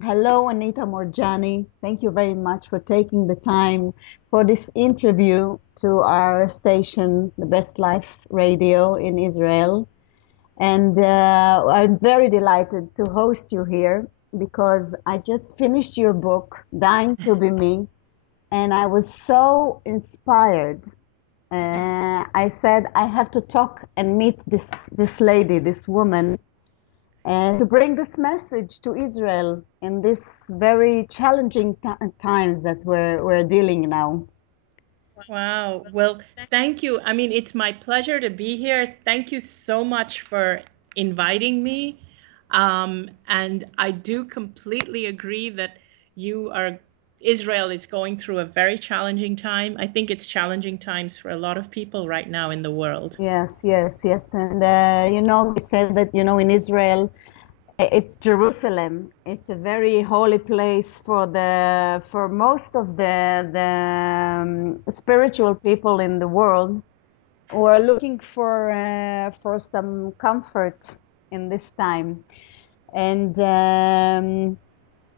Hello, Anita Moorjani. Thank you very much for taking the time for this interview to our station, The Best Life Radio in Israel. And I'm very delighted to host you here because I just finished your book, Dying to Be Me, and I was so inspired. I said, I have to talk and meet this lady, this woman, and to bring this message to Israel in this very challenging times that we're dealing now. Wow. Well, thank you. I mean, it's my pleasure to be here. Thank you so much for inviting me. And I do completely agree that you are, Israel is going through a very challenging time. I think it's challenging times for a lot of people right now in the world. Yes, yes, yes. And they said that, in Israel, it's Jerusalem. It's a very holy place for most of the spiritual people in the world who are looking for some comfort in this time. And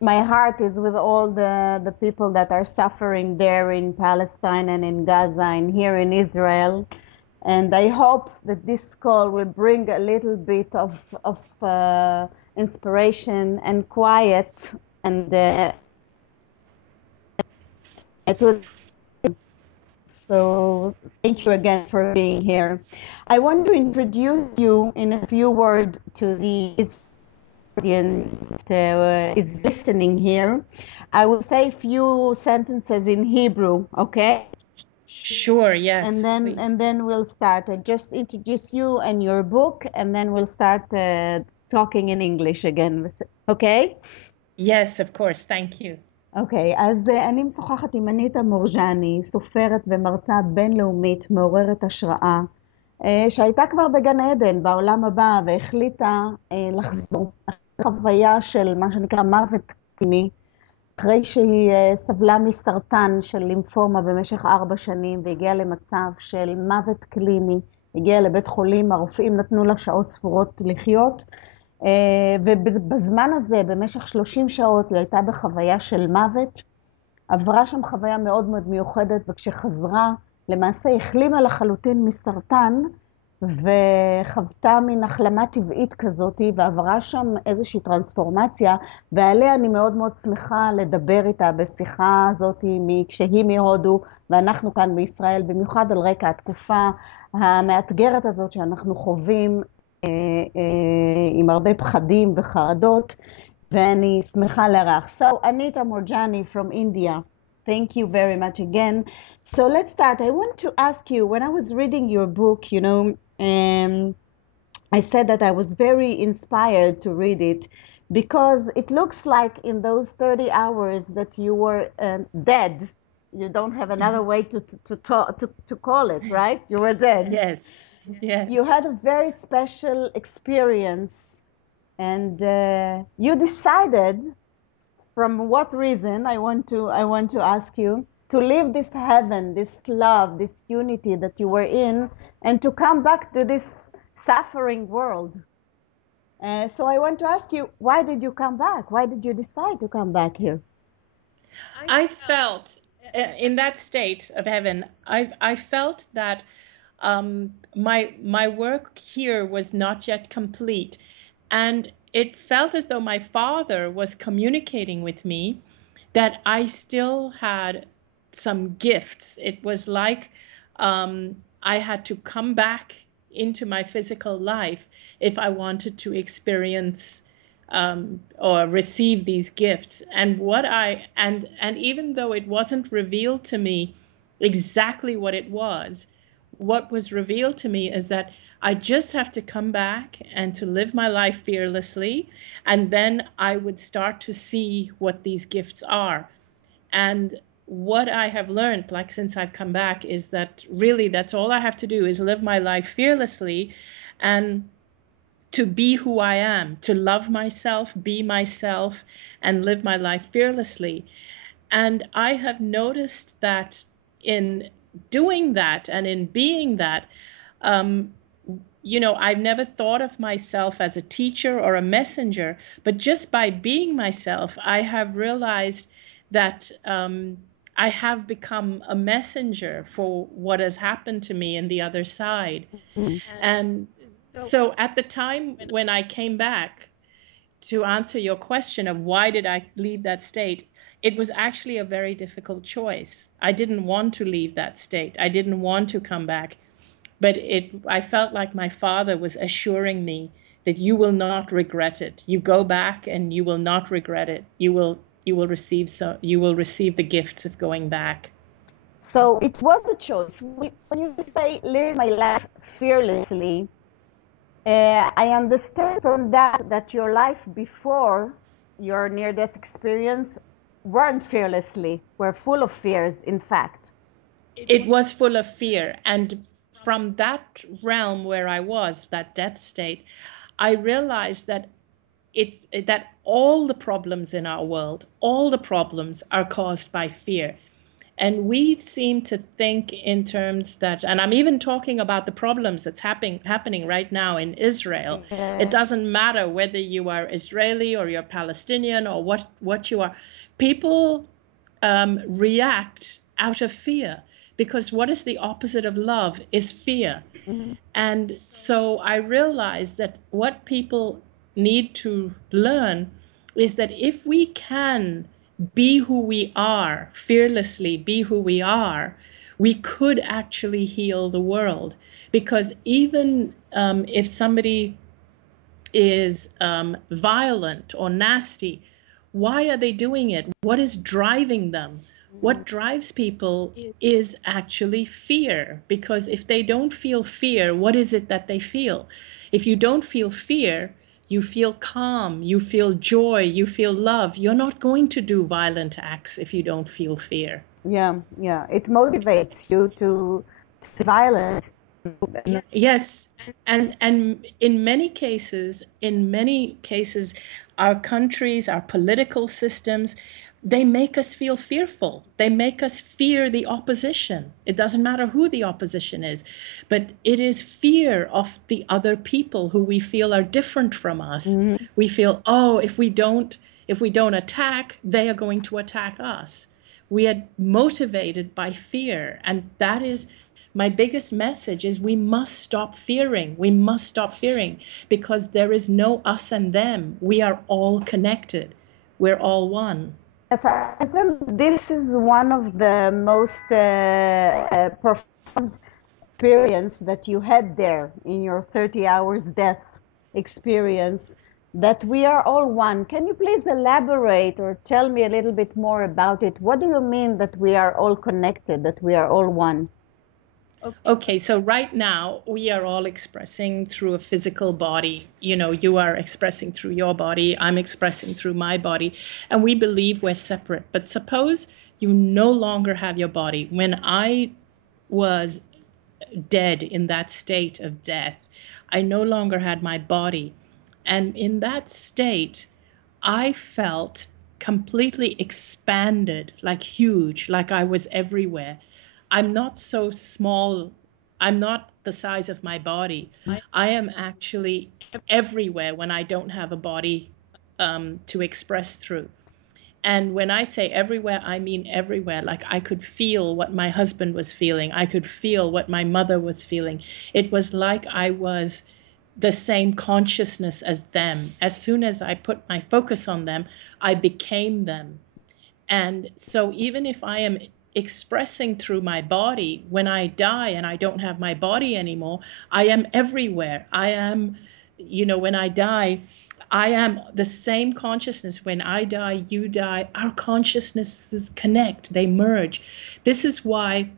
my heart is with all the people that are suffering there in Palestine and in Gaza and here in Israel. And I hope that this call will bring a little bit of inspiration and quiet, and it will. So thank you again for being here. I want to introduce you in a few words to the audience that is listening here. I will say a few sentences in Hebrew, okay? Sure, And yes, then please. and then we'll start. I just introduce you and your book, and then we'll start talking in English again. Okay? Yes, of course. Thank you. אוקיי, אז אני משוחחת עם אניטה מורג'ני, סופרת ומרצה בינלאומית מעוררת השראה, שהייתה כבר בגן עדן בעולם הבא והחליטה לחזור חוויה של מה שנקרא מוות קליני, אחרי שהיא סבלה מסרטן של לימפומה במשך 4 שנים והגיעה למצב של מוות קליני, הגיעה לבית חולים, הרופאים נתנו לה שעות ספורות לחיות, ובזמן הזה, במשך 30 שעות, היא הייתה בחוויה של מוות, עברה שם חוויה מאוד מאוד מיוחדת, וכשחזרה, למעשה החלימה לחלוטין מסרטן, וחוותה מין החלמה טבעית כזאת, ועברה שם איזושהי טרנספורמציה, ועליה אני מאוד מאוד שמחה לדבר איתה בשיחה הזאת, כשהיא מהודו, ואנחנו כאן בישראל, במיוחד על רקע התקופה המאתגרת הזאת שאנחנו חווים, עם הרבה פחדים וחרדות, ואני שמחה לארח. So, Anita Moorjani from India, thank you very much again. So let's start. I want to ask you, when I was reading your book, I said that I was very inspired to read it because it looks like in those 30 hours that you were dead. You don't have another way to call it, right? You were dead. Yes, yes. You had a very special experience, and you decided, from what reason, I want to ask you, to leave this heaven, this love, this unity that you were in, and to come back to this suffering world. So I want to ask you, why did you come back? Why did you decide to come back here? I felt in that state of heaven, I felt that my work here was not yet complete, and it felt as though my father was communicating with me that I still had some gifts. It was like I had to come back into my physical life if I wanted to experience or receive these gifts. And and even though it wasn't revealed to me exactly what it was, what was revealed to me is that I just have to come back and to live my life fearlessly, and then I would start to see what these gifts are. And what I have learned, like since I've come back, is that really that's all I have to do is live my life fearlessly and to be who I am, to love myself, be myself, and live my life fearlessly. And I have noticed that in doing that and in being that, um, I've never thought of myself as a teacher or a messenger, but just by being myself, I have realized that I have become a messenger for what has happened to me in the other side. Mm. And so at the time when I came back, to answer your question of why did I leave that state, it was actually a very difficult choice. I didn't want to leave that state. I didn't want to come back. But I felt like my father was assuring me that you will not regret it. You go back and you will not regret it. You will receive the gifts of going back. So it was a choice. When you say live my life fearlessly, I understand from that your life before your near-death experience weren't fearlessly, were full of fears, in fact. It was full of fear. And from that realm where I was, that death state, I realized that all the problems in our world, all the problems are caused by fear. And we seem to think in terms that, and I'm even talking about the problems that's happening right now in Israel. It doesn't matter whether you are Israeli or you're Palestinian or what you are. People react out of fear, because what is the opposite of love is fear. Mm-hmm. And so I realized that what people need to learn is that if we can be who we are, fearlessly be who we are, we could actually heal the world. Because even if somebody is violent or nasty, why are they doing it? What is driving them? What drives people is actually fear. Because if they don't feel fear, what is it that they feel? If you don't feel fear, you feel calm, you feel joy, you feel love. You're not going to do violent acts if you don't feel fear. Yeah, yeah. It motivates you to be violent. Yes, and in many cases, our countries, our political systems, they make us feel fearful. They make us fear the opposition. It doesn't matter who the opposition is, but it is fear of the other people who we feel are different from us. Mm-hmm. We feel, oh, if we don't attack, they are going to attack us. We are motivated by fear, and that is my biggest message is we must stop fearing. We must stop fearing, because there is no us and them. We are all connected. We're all one. Yes, I think this is one of the most profound experience that you had there in your 30 hours death experience, that we are all one. Can you please elaborate or tell me a little bit more about it? What do you mean that we are all connected, that we are all one? Okay, so right now we are all expressing through a physical body. You are expressing through your body, I'm expressing through my body, and we believe we're separate. But suppose you no longer have your body. When I was dead in that state of death, I no longer had my body. And in that state, I felt completely expanded, like huge, like I was everywhere. I'm not so small. I'm not the size of my body. I am actually everywhere when I don't have a body to express through. And when I say everywhere, I mean everywhere. Like I could feel what my husband was feeling. I could feel what my mother was feeling. It was like I was the same consciousness as them. As soon as I put my focus on them, I became them. And so even if I am expressing through my body, when I die and I don't have my body anymore, I am everywhere. I am, when I die, I am the same consciousness. When I die, you die. Our consciousnesses connect, they merge. This is why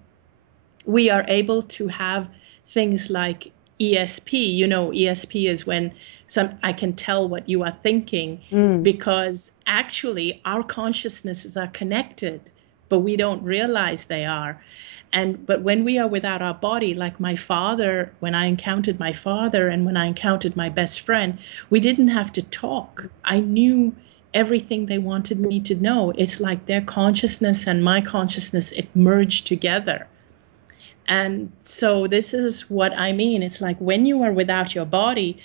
we are able to have things like ESP. ESP is when I can tell what you are thinking, because actually our consciousnesses are connected, but we don't realize they are. But when we are without our body, like my father, when I encountered my father and when I encountered my best friend, we didn't have to talk. I knew everything they wanted me to know. It's like their consciousness and my consciousness, it merged together. And so this is what I mean. It's like when you are without your body,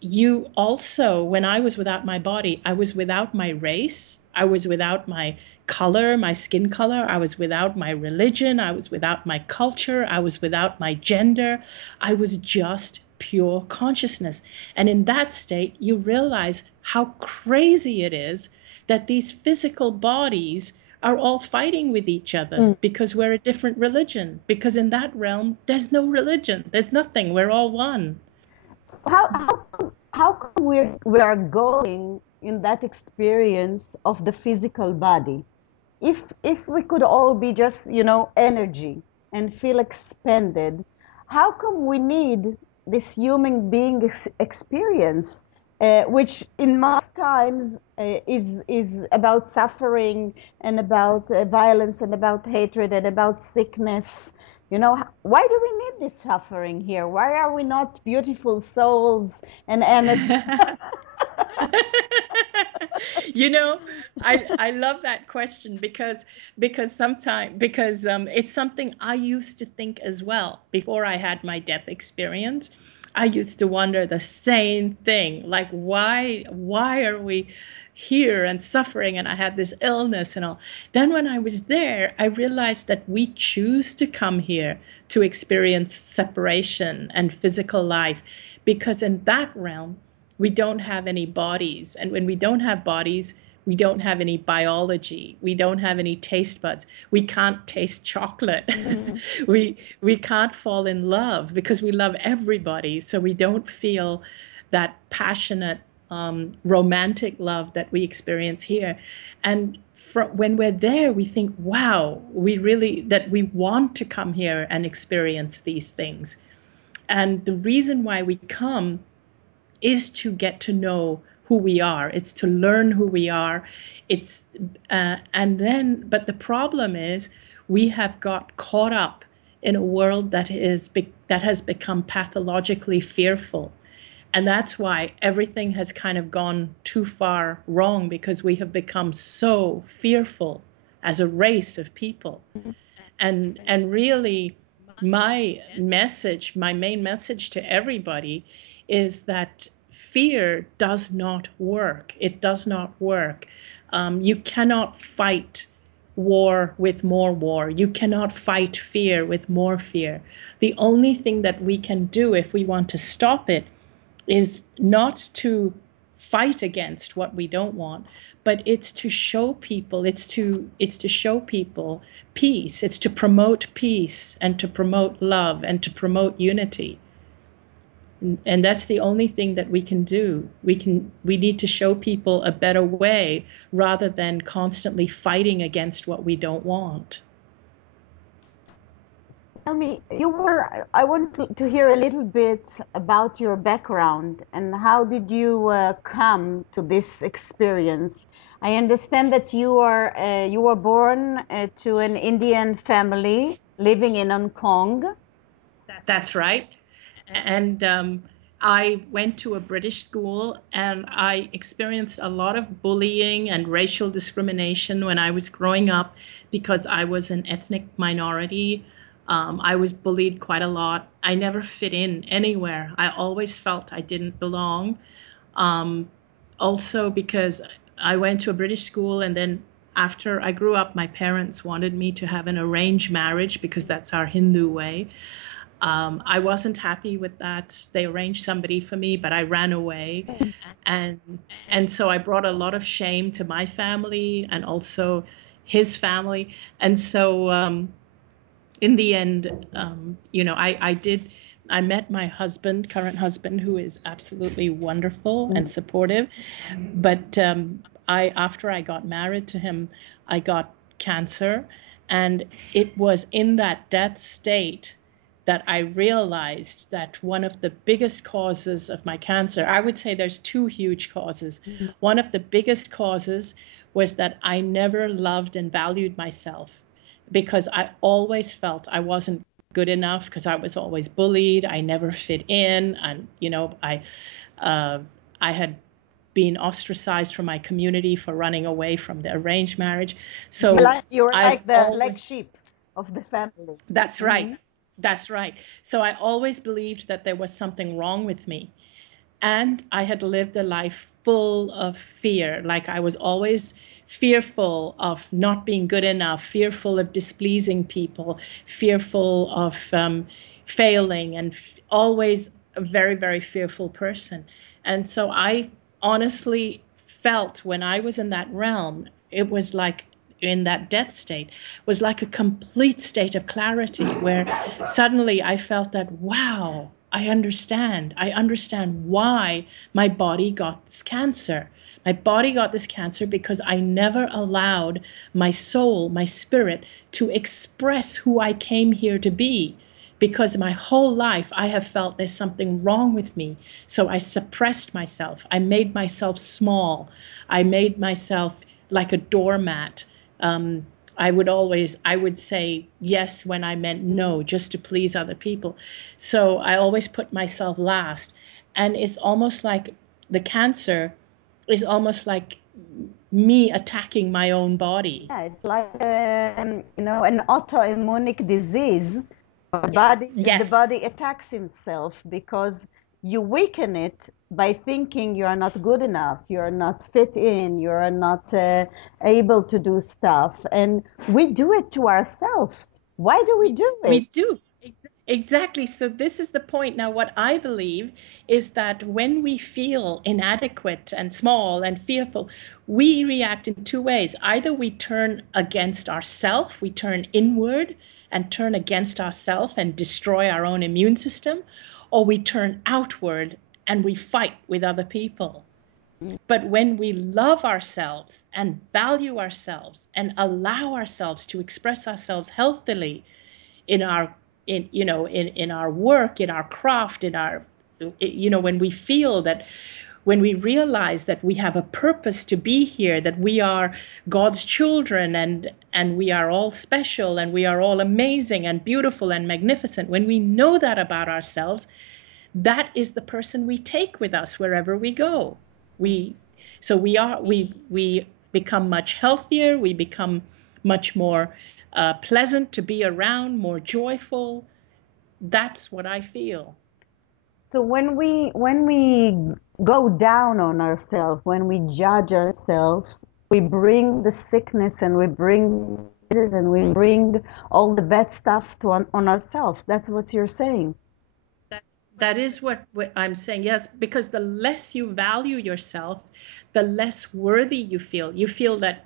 you also, when I was without my body, I was without my race, I was without my color, my skin color, I was without my religion, I was without my culture, I was without my gender. I was just pure consciousness. And in that state, you realize how crazy it is that these physical bodies are all fighting with each other because we're a different religion. Because in that realm, there's no religion, there's nothing, we're all one. How come we are going in that experience of the physical body? If we could all be just, you know, energy and feel expanded, how come we need this human being experience, which in most times is about suffering and about violence and about hatred and about sickness? You know, why do we need this suffering here? Why are we not beautiful souls and energy? You know, I love that question because sometimes it's something I used to think as well before I had my death experience. I used to wonder the same thing, like why are we here and suffering, and I had this illness and all. Then when I was there, I realized that we choose to come here to experience separation and physical life, because in that realm we don't have any bodies. And when we don't have bodies, we don't have any biology. We don't have any taste buds. We can't taste chocolate. We can't fall in love because we love everybody. So we don't feel that passionate, romantic love that we experience here. And when we're there, we think, wow, that we want to come here and experience these things. And the reason why we come is to get to know who we are. It's to learn who we are. It's but the problem is we have got caught up in a world that has become pathologically fearful. And that's why everything has kind of gone too far wrong, because we have become so fearful as a race of people. And really, my main message to everybody is that fear does not work. It does not work. You cannot fight war with more war. You cannot fight fear with more fear. The only thing that we can do if we want to stop it is not to fight against what we don't want, but it's to show people, it's to show people peace. It's to promote peace and to promote love and to promote unity. And that's the only thing that we can do. We need to show people a better way rather than constantly fighting against what we don't want. Tell me, I want to hear a little bit about your background and how did you come to this experience? I understand that you were born to an Indian family living in Hong Kong. That's right. And I went to a British school, and I experienced a lot of bullying and racial discrimination when I was growing up because I was an ethnic minority. I was bullied quite a lot. I never fit in anywhere. I always felt I didn't belong. Um, Also because I went to a British school, and then after I grew up, my parents wanted me to have an arranged marriage because that's our Hindu way. I wasn't happy with that. They arranged somebody for me, but I ran away. And and so I brought a lot of shame to my family and also his family. And so in the end, I met my current husband, who is absolutely wonderful and supportive. But after I got married to him, I got cancer. And it was in that death state that I realized that one of the biggest causes of my cancer, I would say there's two huge causes. One of the biggest causes was that I never loved and valued myself, because I always felt I wasn't good enough because I was always bullied. I never fit in. And, I had been ostracized from my community for running away from the arranged marriage. So You were I've like the always, black sheep. of the family. That's right. Mm-hmm. That's right. So I always believed that there was something wrong with me. And I had lived a life full of fear. Like I was always fearful of not being good enough, fearful of displeasing people, fearful of failing, and always a very, very fearful person. And so I honestly felt when I was in that realm, it was like in that death state, was like a complete state of clarity where suddenly I felt that, wow, I understand. I understand why my body got this cancer. My body got this cancer because I never allowed my soul, my spirit, to express who I came here to be. Because my whole life I have felt there's something wrong with me. So I suppressed myself. I made myself small. I made myself like a doormat. Um, I would say yes when I meant no, just to please other people. So I always put myself last. And it's almost like the cancer is almost like me attacking my own body. Yeah, it's like an autoimmune disease. The Yes, body attacks itself because you weaken it by thinking you are not good enough, you are not fit in, you are not able to do stuff, and we do it to ourselves. Why do we do we it? do. Exactly. So this is the point. Now, what I believe is that when we feel inadequate and small and fearful, we react in two ways. Either we turn against ourselves, we turn inward and turn against ourselves and destroy our own immune system, or we turn outward and we fight with other people. But when we love ourselves and value ourselves and allow ourselves to express ourselves healthily, in our in our work, in our craft, in our when we feel that, when we realize that we have a purpose to be here, that we are God's children, and we are all special, and we are all amazing and beautiful and magnificent, when we know that about ourselves, that is the person we take with us wherever we go. We so we become much healthier, we become much more pleasant to be around, more joyful. That's what I feel. So when we go down on ourselves, when we judge ourselves, we bring the sickness and we bring diseases and we bring all the bad stuff on ourselves. That's what you're saying. That, that is what I'm saying. Yes, because the less you value yourself, the less worthy you feel. You feel that,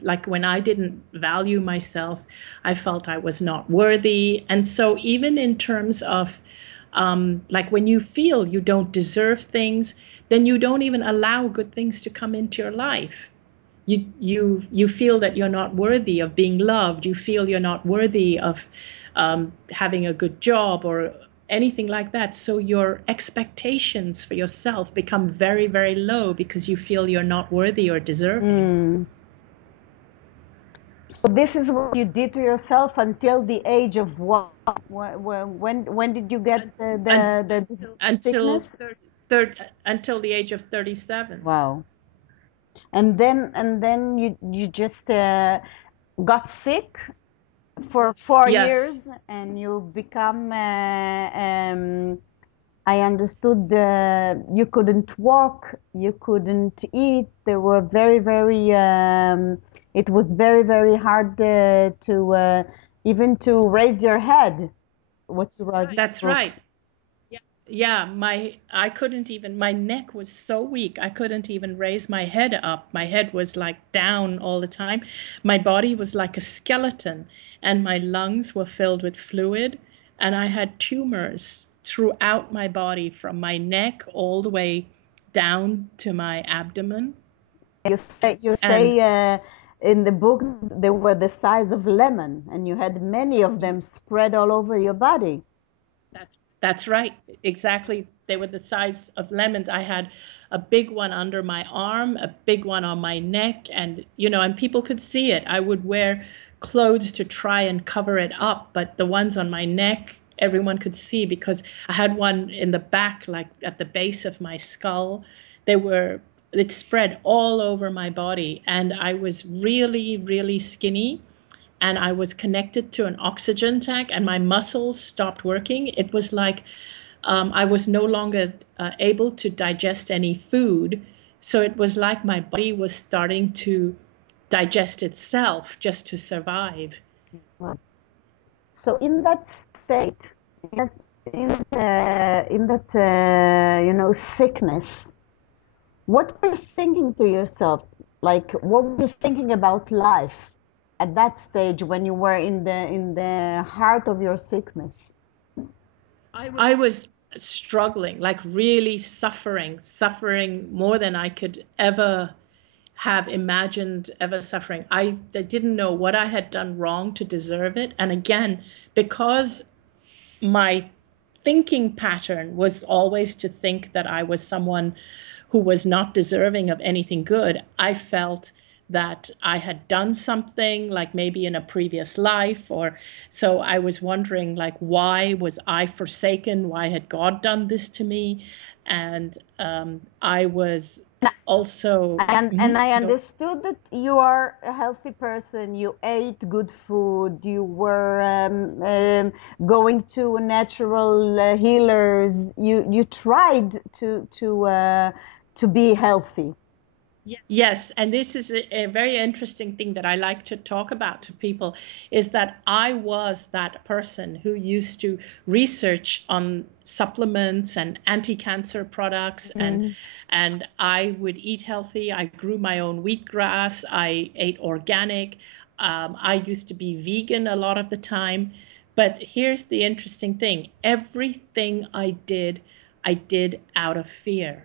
like when I didn't value myself, I felt I was not worthy. And so, even in terms of, like when you feel you don't deserve things, then you don't even allow good things to come into your life. You feel that you're not worthy of being loved. You feel you're not worthy of having a good job or anything like that. So your expectations for yourself become very, very low because you feel you're not worthy or deserving. Mm. So this is what you did to yourself until the age of what? When did you get And the until sickness? until the age of 37. Wow. And then you just got sick for 4 years Yes, and you become I understood you couldn't walk, you couldn't eat. There were very it was very hard to even to raise your head. What you wrote in the that's book. right. Yeah, I couldn't even, my neck was so weak. I couldn't even raise my head up. My head was like down all the time. My body was like a skeleton, and my lungs were filled with fluid, and I had tumors throughout my body from my neck all the way down to my abdomen. You say And in the book they were the size of lemon, and you had many of them spread all over your body. that's right. Exactly. They were the size of lemons. I had a big one under my arm, a big one on my neck, and and people could see it. I would wear clothes to try and cover it up, but the ones on my neck, everyone could see because I had one in the back, like at the base of my skull. They were it spread all over my body, and I was really, really skinny. and I was connected to an oxygen tank and my muscles stopped working. It was like I was no longer able to digest any food. So it was like my body was starting to digest itself just to survive. So in that state, sickness, what were you thinking to yourself? Like, what were you thinking about life at that stage when you were in the heart of your sickness? I was struggling, like really suffering more than I could ever have imagined ever suffering. I didn't know what I had done wrong to deserve it. And again, because my thinking pattern was always to think that I was someone who was not deserving of anything good, I felt that I had done something, like maybe in a previous life, or so I was wondering, like, why was I forsaken? Why had God done this to me? And I was also, and I understood that you are a healthy person. You ate good food. You were going to natural healers. You tried to be healthy. Yes, and this is a very interesting thing that I like to talk about to people, is that I was that person who used to research on supplements and anti-cancer products, and I would eat healthy. I grew my own wheatgrass. I ate organic. I used to be vegan a lot of the time. But here's the interesting thing. Everything I did out of fear.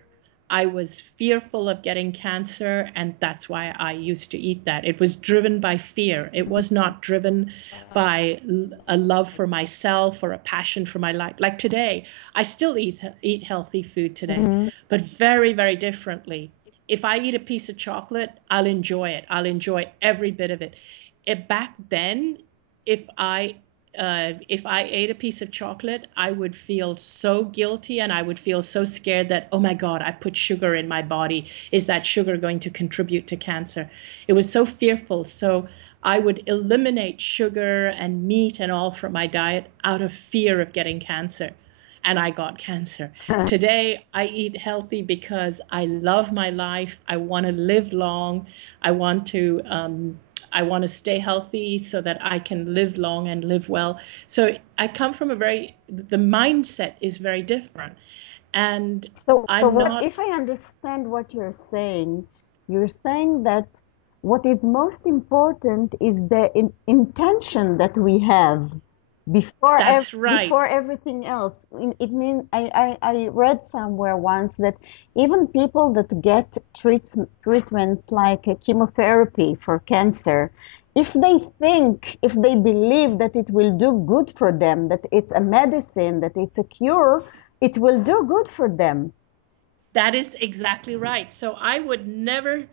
I was fearful of getting cancer, and that's why I used to eat that. It was driven by fear. It was not driven by a love for myself or a passion for my life. Like today, I still eat healthy food today, but very, very differently. If I eat a piece of chocolate, I'll enjoy it. I'll enjoy every bit of it. Back then, if I if I ate a piece of chocolate, I would feel so guilty and I would feel so scared that, oh my God, I put sugar in my body. Is that sugar going to contribute to cancer? It was so fearful. So I would eliminate sugar and meat and all from my diet out of fear of getting cancer. And I got cancer. Today, I eat healthy because I love my life. I want to live long. I want to stay healthy so that I can live long and live well. So I come from the mindset is very different. And So I'm what, not, if I understand what you're saying that what is most important is the intention that we have that's right. before everything else. It means I read somewhere once that even people that get treatments like chemotherapy for cancer, if they believe that it will do good for them, that it's a medicine, that it's a cure, it will do good for them. That is exactly right. So I would never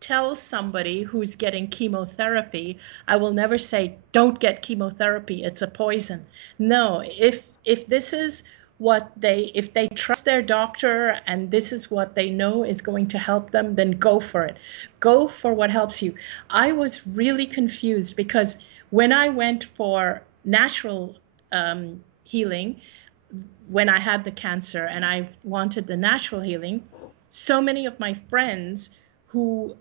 tell somebody who's getting chemotherapy, I will never say, don't get chemotherapy, it's a poison. No, if this is if they trust their doctor and this is what they know is going to help them, then go for it. Go for what helps you. I was really confused because when I went for natural healing, when I had the cancer and I wanted the natural healing, so many of my friends who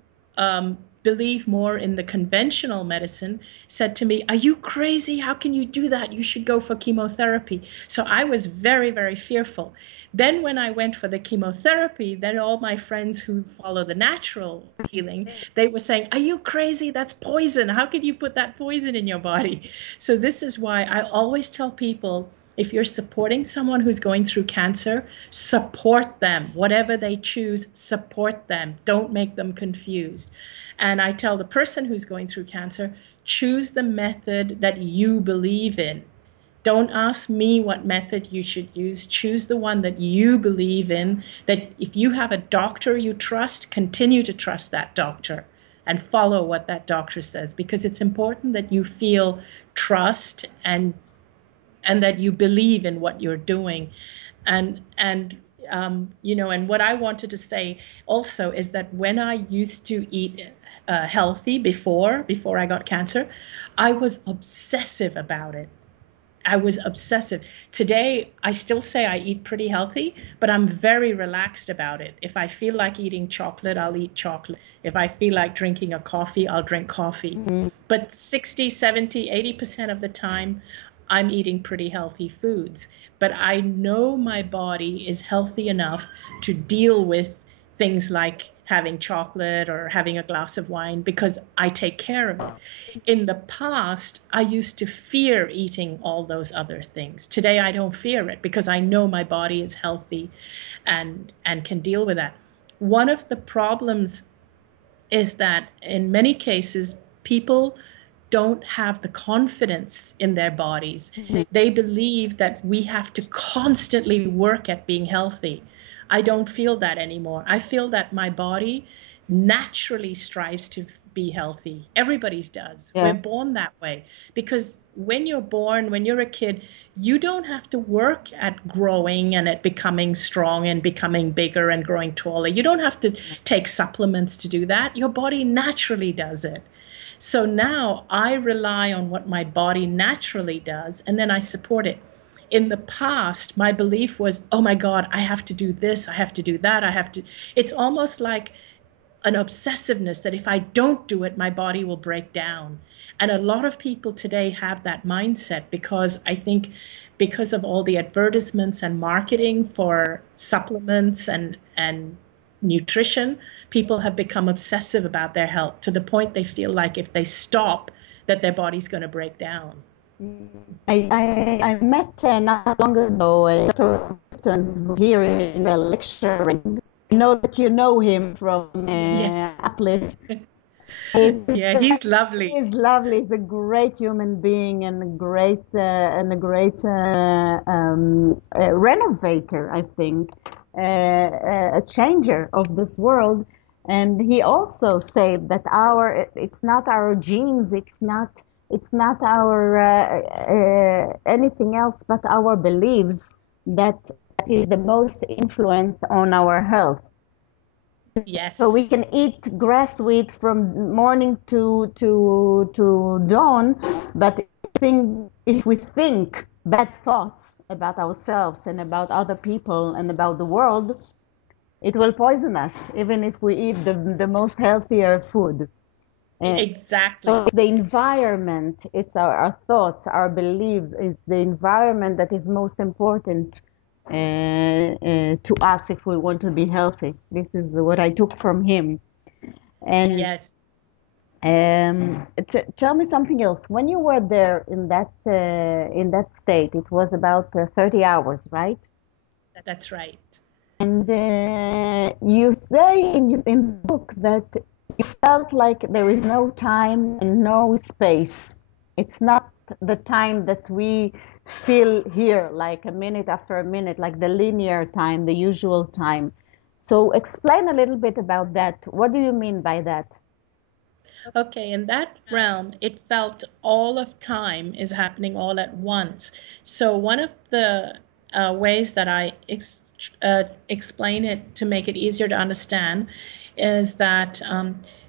believe more in the conventional medicine said to me, are you crazy? How can you do that? You should go for chemotherapy. So I was very, very fearful. Then when I went for the chemotherapy, then all my friends who follow the natural healing, they were saying, are you crazy? That's poison. How could you put that poison in your body? So this is why I always tell people, if you're supporting someone who's going through cancer, support them. Whatever they choose, support them. Don't make them confused. And I tell the person who's going through cancer, choose the method that you believe in. Don't ask me what method you should use. Choose the one that you believe in, that if you have a doctor you trust, continue to trust that doctor and follow what that doctor says, because it's important that you feel trust and that you believe in what you're doing. And what I wanted to say also is that when I used to eat healthy before I got cancer, I was obsessive about it. I was obsessive. Today, I still say I eat pretty healthy, but I'm very relaxed about it. If I feel like eating chocolate, I'll eat chocolate. If I feel like drinking a coffee, I'll drink coffee. But 60, 70, 80% of the time, I'm eating pretty healthy foods. But I know my body is healthy enough to deal with things like having chocolate or having a glass of wine because I take care of it. In the past, I used to fear eating all those other things. Today, I don't fear it because I know my body is healthy and can deal with that. One of the problems is that in many cases, people don't have the confidence in their bodies. They believe that we have to constantly work at being healthy. I don't feel that anymore. I feel that my body naturally strives to be healthy. Everybody's does. Yeah. We're born that way because when you're born, when you're a kid, you don't have to work at growing and at becoming strong and becoming bigger and growing taller. You don't have to take supplements to do that. Your body naturally does it. So now I rely on what my body naturally does, and then I support it. In the past, my belief was, oh my God, I have to do this, I have to do that, I have to. It's almost like an obsessiveness that if I don't do it, my body will break down. And a lot of people today have that mindset because I think because of all the advertisements and marketing for supplements and nutrition, people have become obsessive about their health to the point they feel like if they stop, that their body's going to break down. I met not long ago a Dr. here in lecturing. I know that you know him from Yes. Uplift. Yeah, he's lovely. He's lovely. He's a great human being and a great renovator, I think, a changer of this world. And he also said that it's not our genes, it's not our anything else, but our beliefs that is the most influence on our health. Yes. So we can eat grass wheat from morning to dawn, but if we think bad thoughts about ourselves and about other people and about the world, it will poison us, even if we eat the most healthier food. Exactly. So the environment, it's our thoughts, our belief, it's the environment that is most important to us if we want to be healthy. This is what I took from him. And Yes. Tell me something else. When you were there in that state, it was about 30 hours, right? That's right. And you say in the book that you felt like there is no time and no space. It's not the time that we feel here, like a minute after a minute, like the linear time, the usual time. So explain a little bit about that. What do you mean by that? Okay, in that realm, it felt all of time is happening all at once. So one of the ways that I explain it to make it easier to understand is that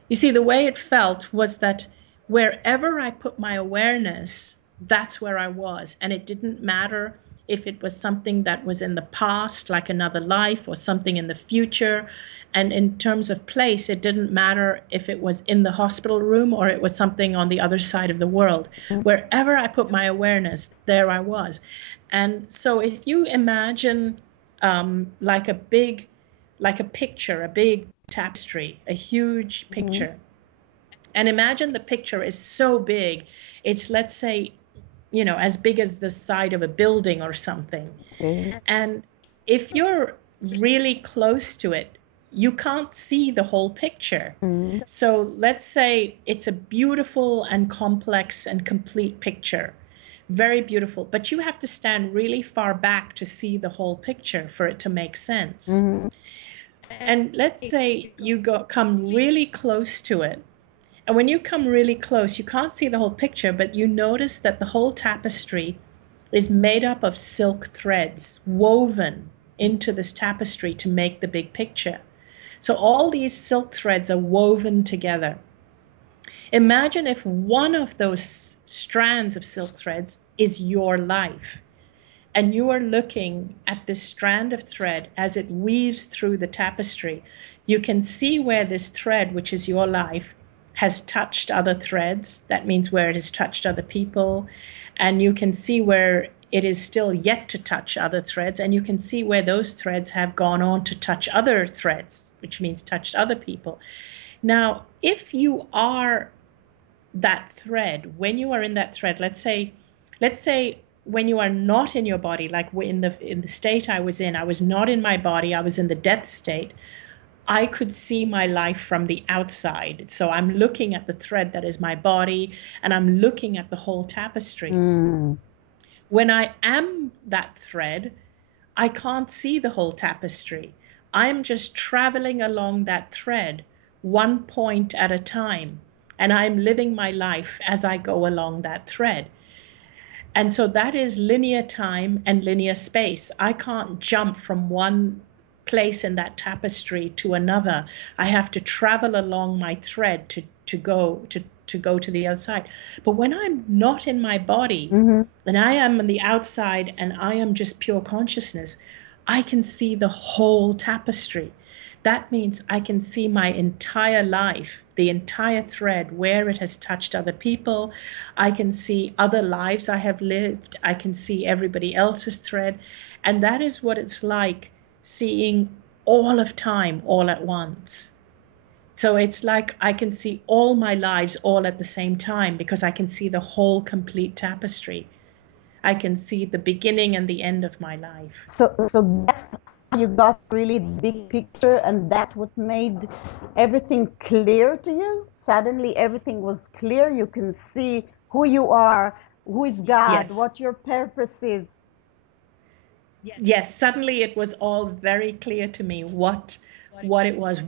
you see, the way it felt was that wherever I put my awareness, that's where I was, and it didn't matter if it was something that was in the past, like another life, or something in the future. And in terms of place, it didn't matter if it was in the hospital room or it was something on the other side of the world. Wherever I put my awareness, there I was. And so if you imagine like a picture, a big tapestry, a huge picture, and imagine the picture is so big, it's, let's say, as big as the side of a building or something. And if you're really close to it, you can't see the whole picture. So let's say it's a beautiful and complex and complete picture, very beautiful, but you have to stand really far back to see the whole picture for it to make sense. And let's say you come really close to it. And when you come really close, you can't see the whole picture, but you notice that the whole tapestry is made up of silk threads woven into this tapestry to make the big picture. So all these silk threads are woven together. Imagine if one of those strands of silk threads is your life, and you are looking at this strand of thread as it weaves through the tapestry. You can see where this thread, which is your life, has touched other threads. That means where it has touched other people. And you can see where it is still yet to touch other threads. And you can see where those threads have gone on to touch other threads, which means touched other people. Now, if you are that thread, when you are in that thread, let's say when you are not in your body, like in the state I was not in my body, I was in the death state. I could see my life from the outside. So I'm looking at the thread that is my body, and I'm looking at the whole tapestry. When I am that thread, I can't see the whole tapestry. I'm just traveling along that thread, one point at a time, and I'm living my life as I go along that thread. And so that is linear time and linear space. I can't jump from one place in that tapestry to another. I have to travel along my thread to go to the other side. But when I'm not in my body, and I am on the outside and I am just pure consciousness, I can see the whole tapestry. That means I can see my entire life, the entire thread, where it has touched other people. I can see other lives I have lived. I can see everybody else's thread. And that is what it's like seeing all of time all at once. So it's like I can see all my lives all at the same time, because I can see the whole complete tapestry. I can see the beginning and the end of my life. So that's how you got really the big picture, and that's what made everything clear to you? Suddenly everything was clear. You can see who you are, who is God, Yes. what your purpose is. Yes, suddenly it was all very clear to me what it was,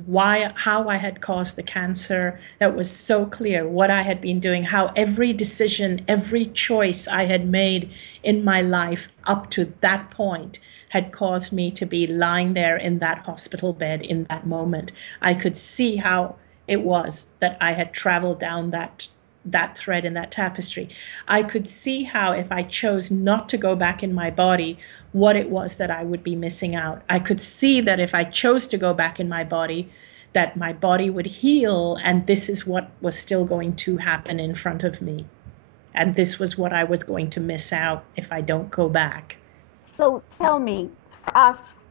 how I had caused the cancer. That was so clear, what I had been doing, how every decision, every choice I had made in my life up to that point had caused me to be lying there in that hospital bed in that moment. I could see how it was that I had traveled down that thread in that tapestry. I could see how if I chose not to go back in my body, what it was that I would be missing out. I could see that if I chose to go back in my body, that my body would heal, and this is what was still going to happen in front of me. And this was what I was going to miss out if I don't go back. So tell me, for us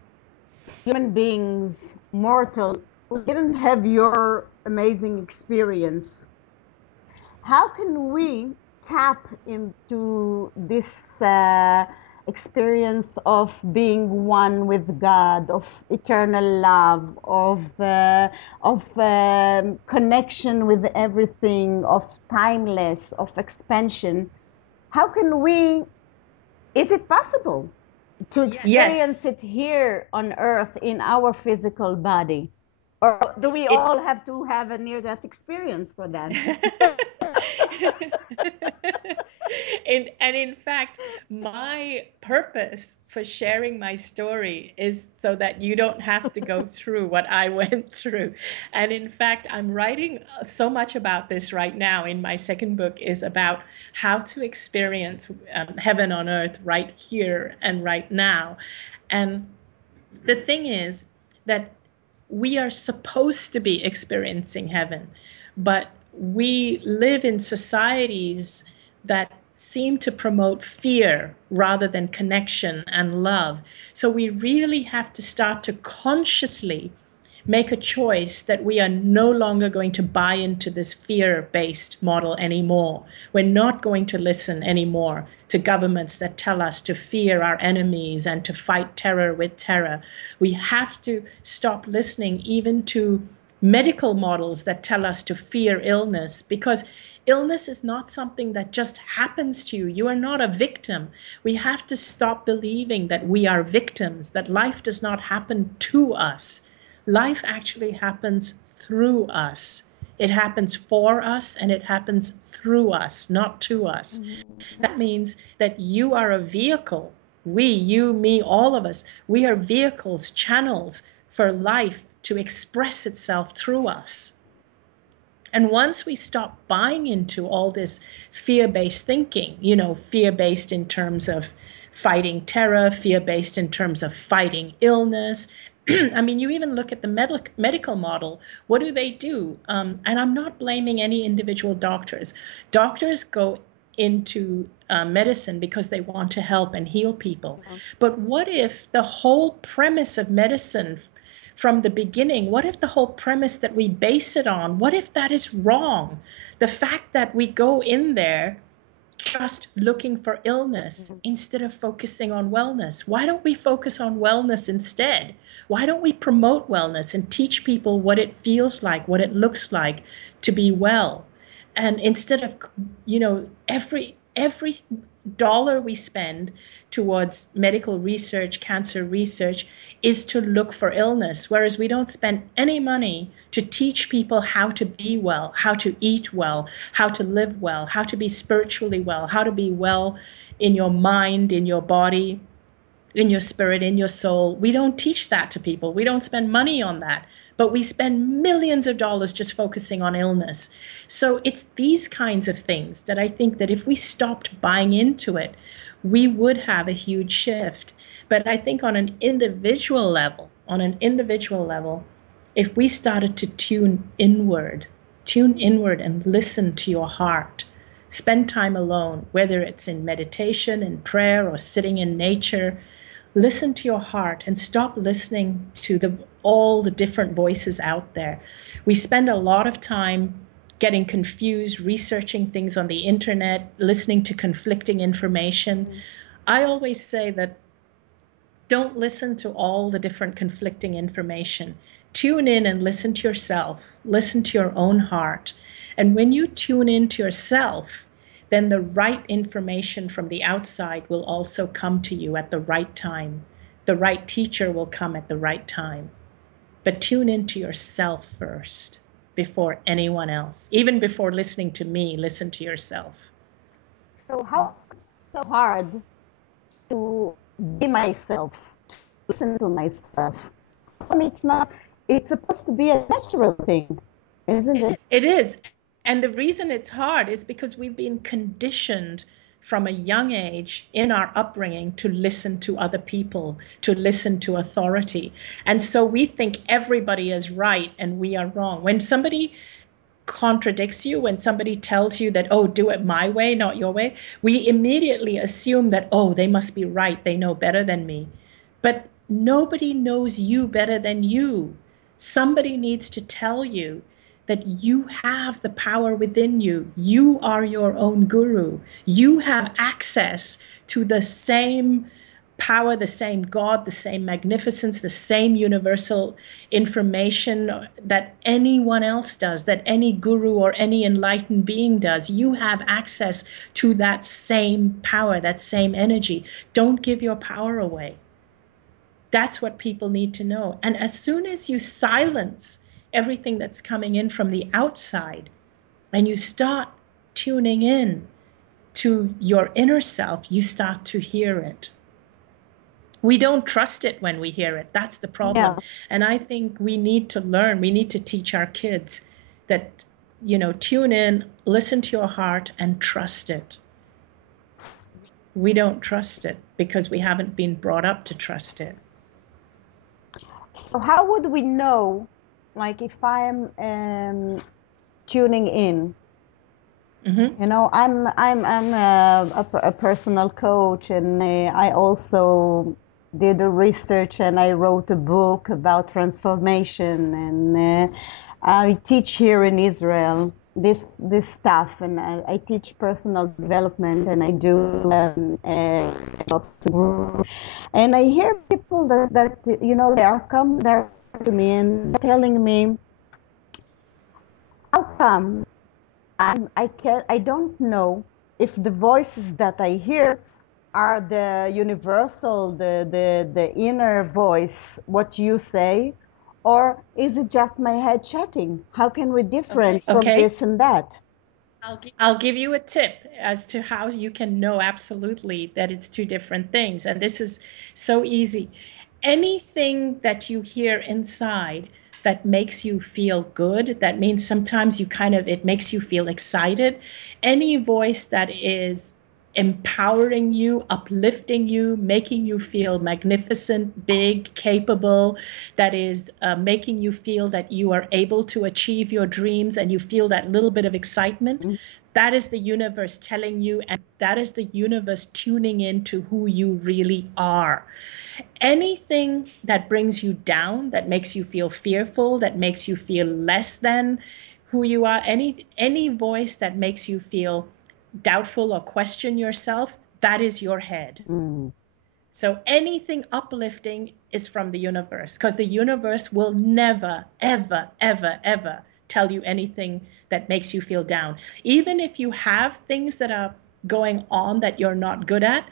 human beings, mortal, who didn't have your amazing experience, how can we tap into this experience of being one with God, of eternal love, of connection with everything, of timeless, of expansion? How can we, is it possible to experience it here on earth in our physical body? Or do we all have to have a near-death experience for that? And in fact, my purpose for sharing my story is so that you don't have to go through what I went through. And in fact, I'm writing so much about this right now. In my second book is about how to experience heaven on earth right here and right now. And the thing is that we are supposed to be experiencing heaven, but we live in societies that seem to promote fear rather than connection and love. So we really have to start to consciously make a choice that we are no longer going to buy into this fear-based model anymore. We're not going to listen anymore to governments that tell us to fear our enemies and to fight terror with terror. We have to stop listening even to medical models that tell us to fear illness, because illness is not something that just happens to you. You are not a victim. We have to stop believing that we are victims, that life does not happen to us. Life actually happens through us. It happens for us and it happens through us, not to us. That means that you are a vehicle. We, you, me, all of us, we are vehicles, channels for life to express itself through us. And once we stop buying into all this fear-based thinking, fear-based in terms of fighting terror, fear-based in terms of fighting illness. I mean, you even look at the medical model. What do? And I'm not blaming any individual doctors. Doctors go into medicine because they want to help and heal people. But what if the whole premise of medicine from the beginning, what if the whole premise that we base it on, what if that is wrong? The fact that we go in there just looking for illness instead of focusing on wellness. Why don't we focus on wellness instead? Why don't we promote wellness and teach people what it feels like, what it looks like to be well? And instead of, every dollar we spend towards medical research, cancer research, is to look for illness, whereas we don't spend any money to teach people how to be well, how to eat well, how to live well, how to be spiritually well, how to be well in your mind, in your body, in your spirit, in your soul. We don't teach that to people. We don't spend money on that, but we spend millions of dollars just focusing on illness. So it's these kinds of things that I think that if we stopped buying into it, we would have a huge shift. But I think on an individual level, if we started to tune inward and listen to your heart, spend time alone, whether it's in meditation, in prayer, or sitting in nature, listen to your heart and stop listening to all the different voices out there. We spend a lot of time getting confused, researching things on the internet, listening to conflicting information. I always say that don't listen to all the different conflicting information. Tune in and listen to yourself. Listen to your own heart. And when you tune into yourself, then the right information from the outside will also come to you at the right time. The right teacher will come at the right time. But tune into yourself first before anyone else. Even before listening to me, listen to yourself. So how it's so hard to be myself, to listen to myself? I mean, it's supposed to be a natural thing, isn't it? It is. And the reason it's hard is because we've been conditioned from a young age in our upbringing to listen to other people, to listen to authority. And so we think everybody is right and we are wrong. When somebody contradicts you, when somebody tells you that, oh, do it my way, not your way, we immediately assume that, oh, they must be right. They know better than me. But nobody knows you better than you. Somebody needs to tell you that you have the power within you. You are your own guru. You have access to the same power, the same God, the same magnificence, the same universal information that anyone else does, that any guru or any enlightened being does. You have access to that same power, that same energy. Don't give your power away. That's what people need to know. And as soon as you silence everything that's coming in from the outside and you start tuning in to your inner self, you start to hear it. We don't trust it when we hear it. That's the problem. Yeah. And I think we need to learn, we need to teach our kids that, tune in, listen to your heart and trust it. We don't trust it because we haven't been brought up to trust it. So how would we know, like if I'm tuning in? I'm a personal coach, and I also did a research and I wrote a book about transformation, and I teach here in Israel this stuff, and I teach personal development, and I do and I hear people that they're to me and telling me, how come I don't know if the voices that I hear are the universal, the inner voice, what you say, or is it just my head chatting? How can we different from this and that? I'll give you a tip as to how you can know absolutely that it's two different things. And this is so easy. Anything that you hear inside that makes you feel good, that means sometimes it makes you feel excited. Any voice that is empowering you, uplifting you, making you feel magnificent, big, capable, that is making you feel that you are able to achieve your dreams and you feel that little bit of excitement, that is the universe telling you, and that is the universe tuning into who you really are. Anything that brings you down, that makes you feel fearful, that makes you feel less than who you are, any voice that makes you feel doubtful or question yourself, that is your head. So anything uplifting is from the universe, because the universe will never, ever, ever, ever tell you anything that makes you feel down. Even if you have things that are going on that you're not good at,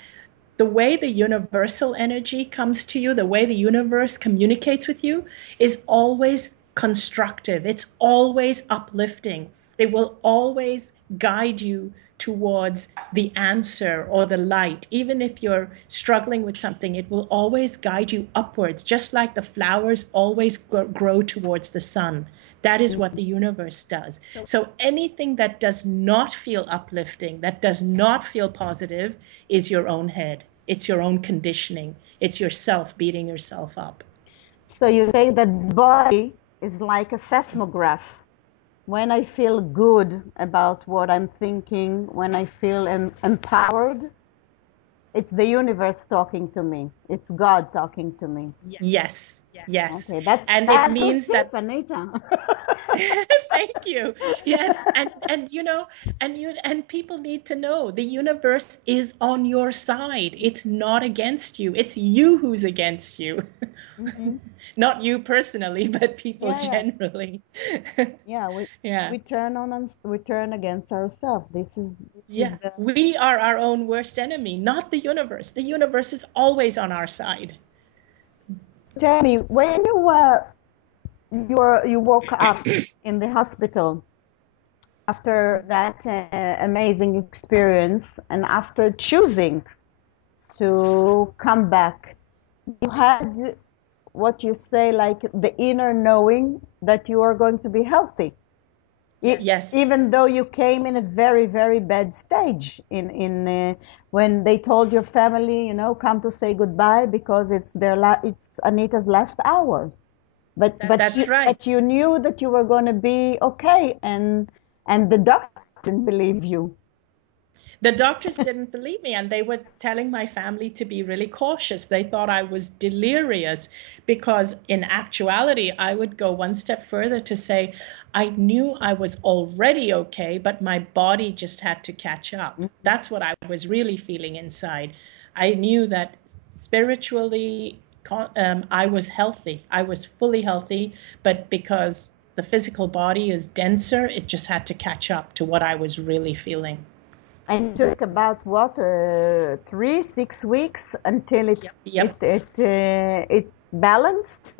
the way the universal energy comes to you, the way the universe communicates with you is always constructive. It's always uplifting. It will always guide you towards the answer or the light. Even if you're struggling with something, it will always guide you upwards, just like the flowers always grow towards the sun. That is what the universe does. So anything that does not feel uplifting, that does not feel positive, is your own head. It's your own conditioning. It's yourself beating yourself up. So you say that body is like a seismograph. When I feel good about what I'm thinking, when I feel empowered, it's the universe talking to me. It's God talking to me. Yes. Yes. Okay, that's it means tip, that Anita. Thank you. Yes, and people need to know the universe is on your side. It's not against you. It's you who's against you. Not you personally, but people generally. We turn against ourselves. This is We are our own worst enemy, not the universe. The universe is always on our side. Tell me, when you woke up in the hospital after that amazing experience, and after choosing to come back, you had what you say, like the inner knowing that you are going to be healthy. Yes. Even though you came in a very, very bad stage when they told your family, come to say goodbye because it's Anita's last hours. But that's right. But you knew that you were going to be okay, and the doctor didn't believe you. The doctors didn't believe me, and they were telling my family to be really cautious. They thought I was delirious, because in actuality, I would go one step further to say I knew I was already okay, but my body just had to catch up. That's what I was really feeling inside. I knew that spiritually, I was healthy. I was fully healthy, but because the physical body is denser, it just had to catch up to what I was really feeling. And it took about what 3-6 weeks until it balanced.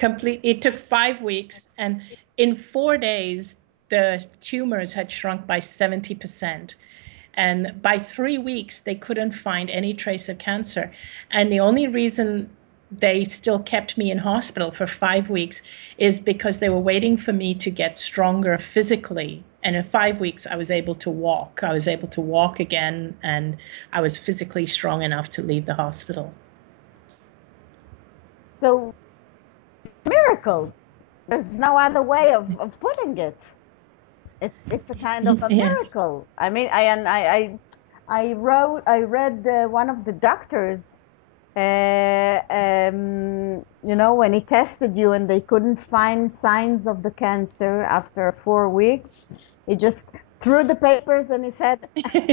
It took 5 weeks, and in 4 days the tumors had shrunk by 70%. And by 3 weeks, they couldn't find any trace of cancer. And the only reason they still kept me in hospital for 5 weeks is because they were waiting for me to get stronger physically. And in 5 weeks, I was able to walk. I was able to walk again, and I was physically strong enough to leave the hospital. So, miracle. There's no other way of putting it. It's a kind of a miracle. I mean, I read one of the doctors, when he tested you and they couldn't find signs of the cancer after 4 weeks, he just threw the papers and he said,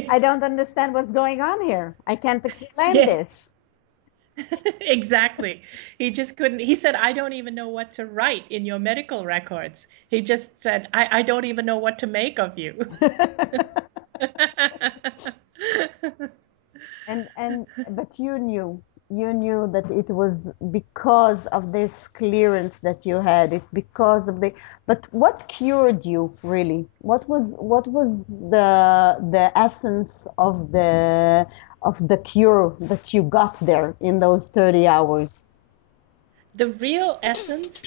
I don't understand what's going on here. I can't explain this. Exactly. He just couldn't. He said, I don't even know what to write in your medical records. He just said, I don't even know what to make of you. But you knew that it was because of this clearance that you had. It's because of but what cured you really? What was the essence of the cure that you got there in those 30 hours? The real essence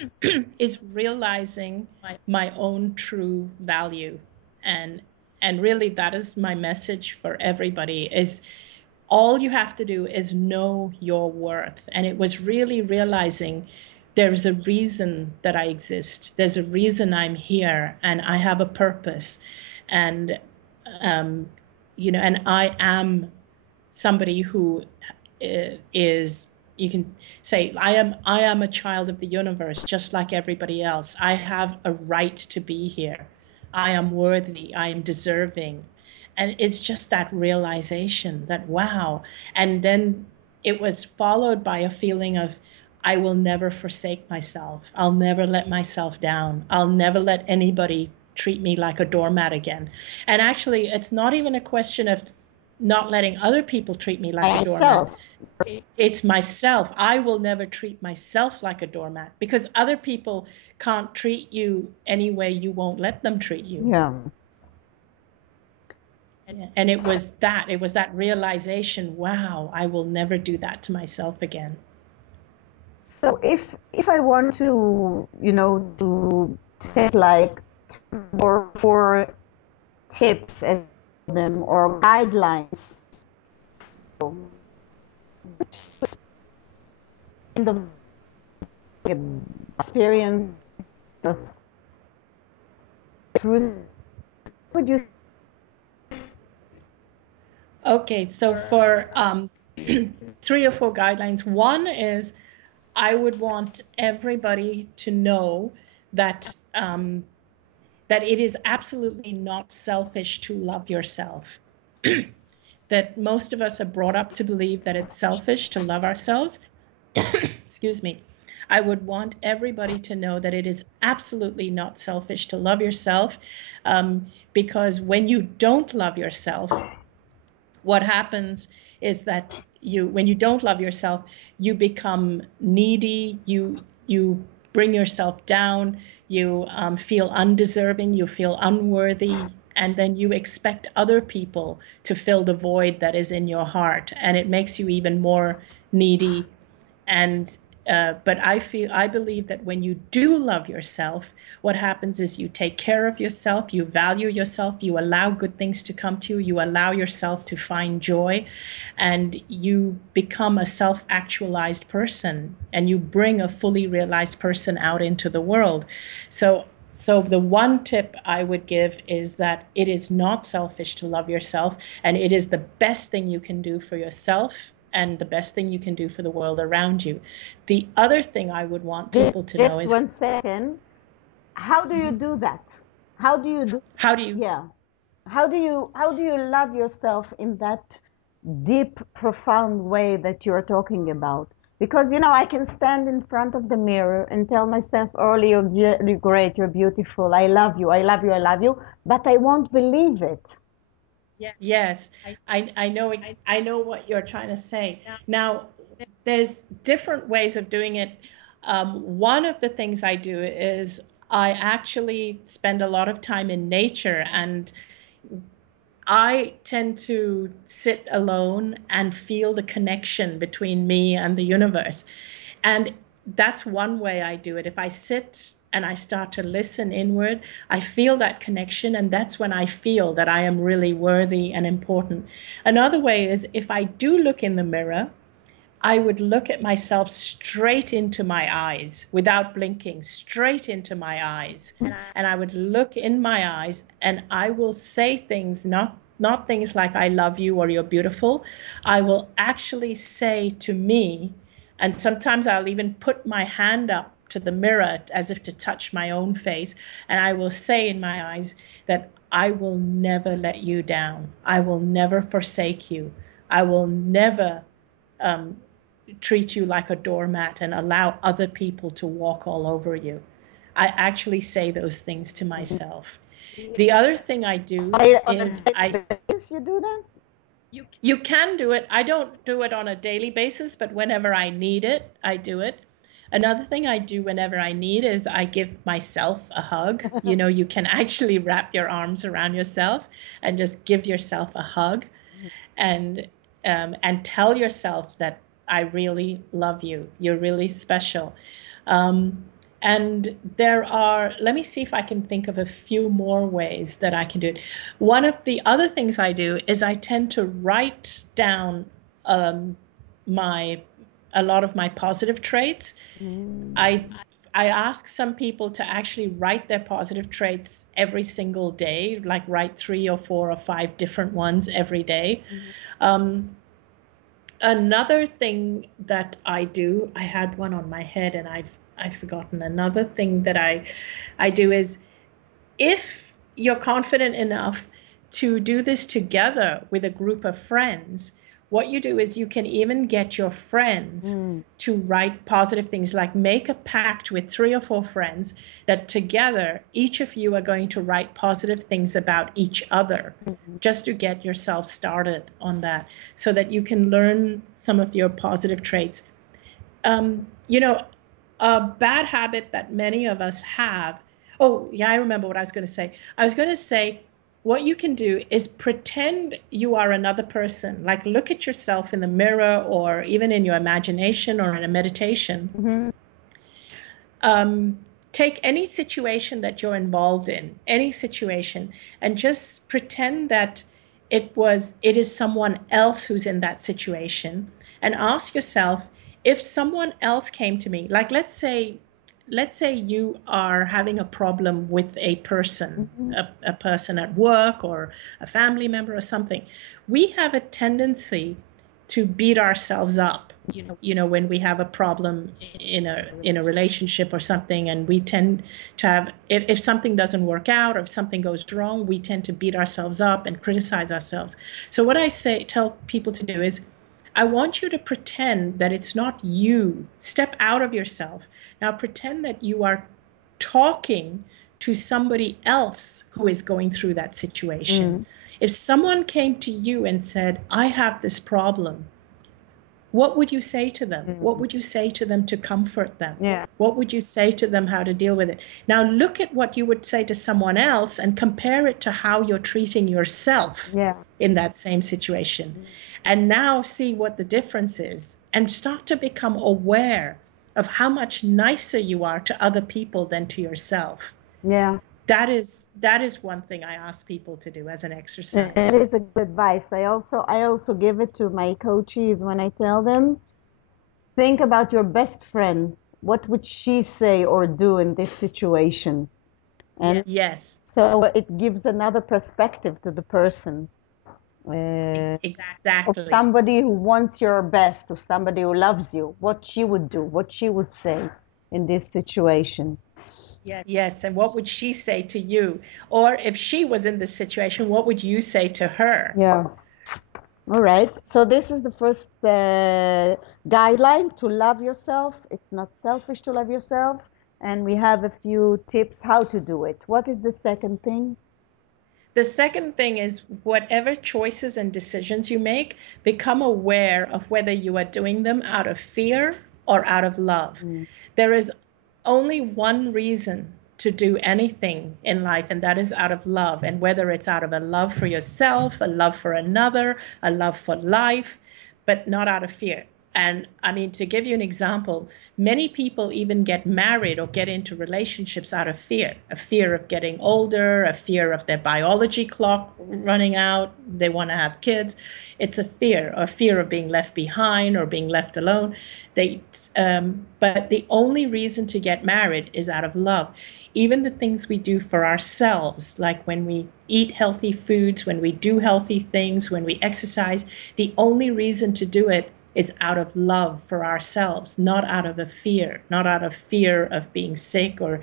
is realizing my own true value. And really that is my message for everybody, is all you have to do is know your worth. And it was really realizing there's a reason that I exist. There's a reason I'm here, and I have a purpose. And, and I am somebody who is, you can say, I am a child of the universe, just like everybody else. I have a right to be here. I am worthy. I am deserving. And it's just that realization that, wow. And then it was followed by a feeling of, I will never forsake myself. I'll never let myself down. I'll never let anybody treat me like a doormat again. And actually, it's not even a question of not letting other people treat me like a doormat. It's myself. I will never treat myself like a doormat, because other people can't treat you any way you won't let them treat you. Yeah. And it was that realization, wow, I will never do that to myself again. So if I want to, to take like four tips as them, or guidelines in the experience, would you? Okay, so for 3 or 4 guidelines, one is, I would want everybody to know that that it is absolutely not selfish to love yourself. That most of us are brought up to believe that it's selfish to love ourselves. Excuse me. I would want everybody to know that it is absolutely not selfish to love yourself, because when you don't love yourself, what happens is that when you don't love yourself, you become needy, you bring yourself down, you feel undeserving, you feel unworthy, and then you expect other people to fill the void that is in your heart, and it makes you even more needy. And but I believe that when you do love yourself, what happens is you take care of yourself, you value yourself, you allow good things to come to you, you allow yourself to find joy, and you become a self-actualized person, and you bring a fully realized person out into the world. So the one tip I would give is that it is not selfish to love yourself, and it is the best thing you can do for yourself and the best thing you can do for the world around you. The other thing I would want people to know is... Just 1 second. How do you do that? How do you yeah. How do you love yourself in that deep, profound way that you're talking about? Because, I can stand in front of the mirror and tell myself, Orly, you're great, you're beautiful, I love you, I love you, I love you, but I won't believe it. Yes, I know what you're trying to say. Now, there's different ways of doing it. One of the things I do is I actually spend a lot of time in nature, and I tend to sit alone and feel the connection between me and the universe. And that's one way I do it. If I sit and I start to listen inward, I feel that connection, and that's when I feel that I am really worthy and important. Another way is, if I do look in the mirror, I would look at myself straight into my eyes without blinking, straight into my eyes. And I would look in my eyes, and I will say things, not things like I love you or you're beautiful. I will actually say to me, and sometimes I'll even put my hand up to the mirror as if to touch my own face, and I will say in my eyes that I will never let you down. I will never forsake you. I will never treat you like a doormat and allow other people to walk all over you. I actually say those things to myself. The other thing I do is you do that? You can do it. I don't do it on a daily basis, but whenever I need it, I do it. Another thing I do whenever I need is I give myself a hug. You can actually wrap your arms around yourself and just give yourself a hug, and tell yourself that I really love you. You're really special. And there are, let me see if I can think of a few more ways that I can do it. One of the other things I do is I tend to write down um, a lot of my positive traits. I ask some people to actually write their positive traits every single day, like write 3 or 4 or 5 different ones every day. Another thing that I do, I had one on my head and I've forgotten. Another thing that I do is, if you're confident enough to do this together with a group of friends, what you do is you can even get your friends to write positive things, like make a pact with 3 or 4 friends that together, each of you are going to write positive things about each other, just to get yourself started on that, so that you can learn some of your positive traits. You know, a bad habit that many of us have. Oh, yeah, I remember what I was going to say. I was going to say, what you can do is pretend you are another person. Like, look at yourself in the mirror, or even in your imagination or in a meditation. Take any situation that you're involved in, any situation, and just pretend that it is someone else who's in that situation, and ask yourself, if someone else came to me, like let's say you are having a problem with a person, a person at work or a family member or something. We have a tendency to beat ourselves up, when we have a problem in a relationship or something, and we tend to have, if something doesn't work out or if something goes wrong, we tend to beat ourselves up and criticize ourselves. So what I tell people to do is, I want you to pretend that it's not you. Step out of yourself. Now pretend that you are talking to somebody else who is going through that situation. If someone came to you and said, I have this problem, what would you say to them? What would you say to them to comfort them? What would you say to them how to deal with it? Now look at what you would say to someone else and compare it to how you're treating yourself in that same situation. And now see what the difference is, and start to become aware of how much nicer you are to other people than to yourself. That is one thing I ask people to do as an exercise. It is a good advice. I also give it to my coaches when I tell them, think about your best friend. What would she say or do in this situation? And yes, so it gives another perspective to the person. Exactly. Of somebody who wants your best, or somebody who loves you, what she would do, what she would say in this situation. Yes, and what would she say to you? Or if she was in this situation, what would you say to her? Yeah. All right. So this is the first guideline, to love yourself. It's not selfish to love yourself. And we have a few tips how to do it. What is the second thing? The second thing is, whatever choices and decisions you make, become aware of whether you are doing them out of fear or out of love. There is only one reason to do anything in life, and that is out of love. And whether it's out of a love for yourself, a love for another, a love for life, but not out of fear. And I mean, to give you an example, many people even get married or get into relationships out of fear, a fear of getting older, a fear of their biology clock running out, they want to have kids. It's a fear of being left behind or being left alone. But the only reason to get married is out of love. Even the things we do for ourselves, like when we eat healthy foods, when we do healthy things, when we exercise, the only reason to do it is out of love for ourselves, not out of a fear, not out of fear of being sick or